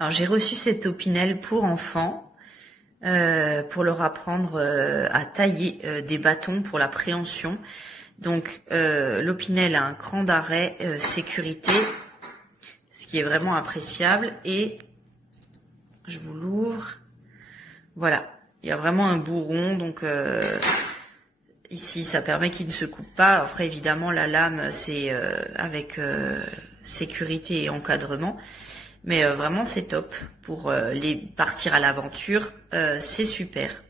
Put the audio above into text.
Alors j'ai reçu cette Opinel pour enfants, pour leur apprendre à tailler des bâtons pour la préhension. Donc l'Opinel a un cran d'arrêt sécurité, ce qui est vraiment appréciable. Et je vous l'ouvre. Voilà, il y a vraiment un bourron, donc ici ça permet qu'il ne se coupe pas. Après évidemment la lame c'est avec sécurité et encadrement. Mais vraiment c'est top pour les partir à l'aventure, c'est super.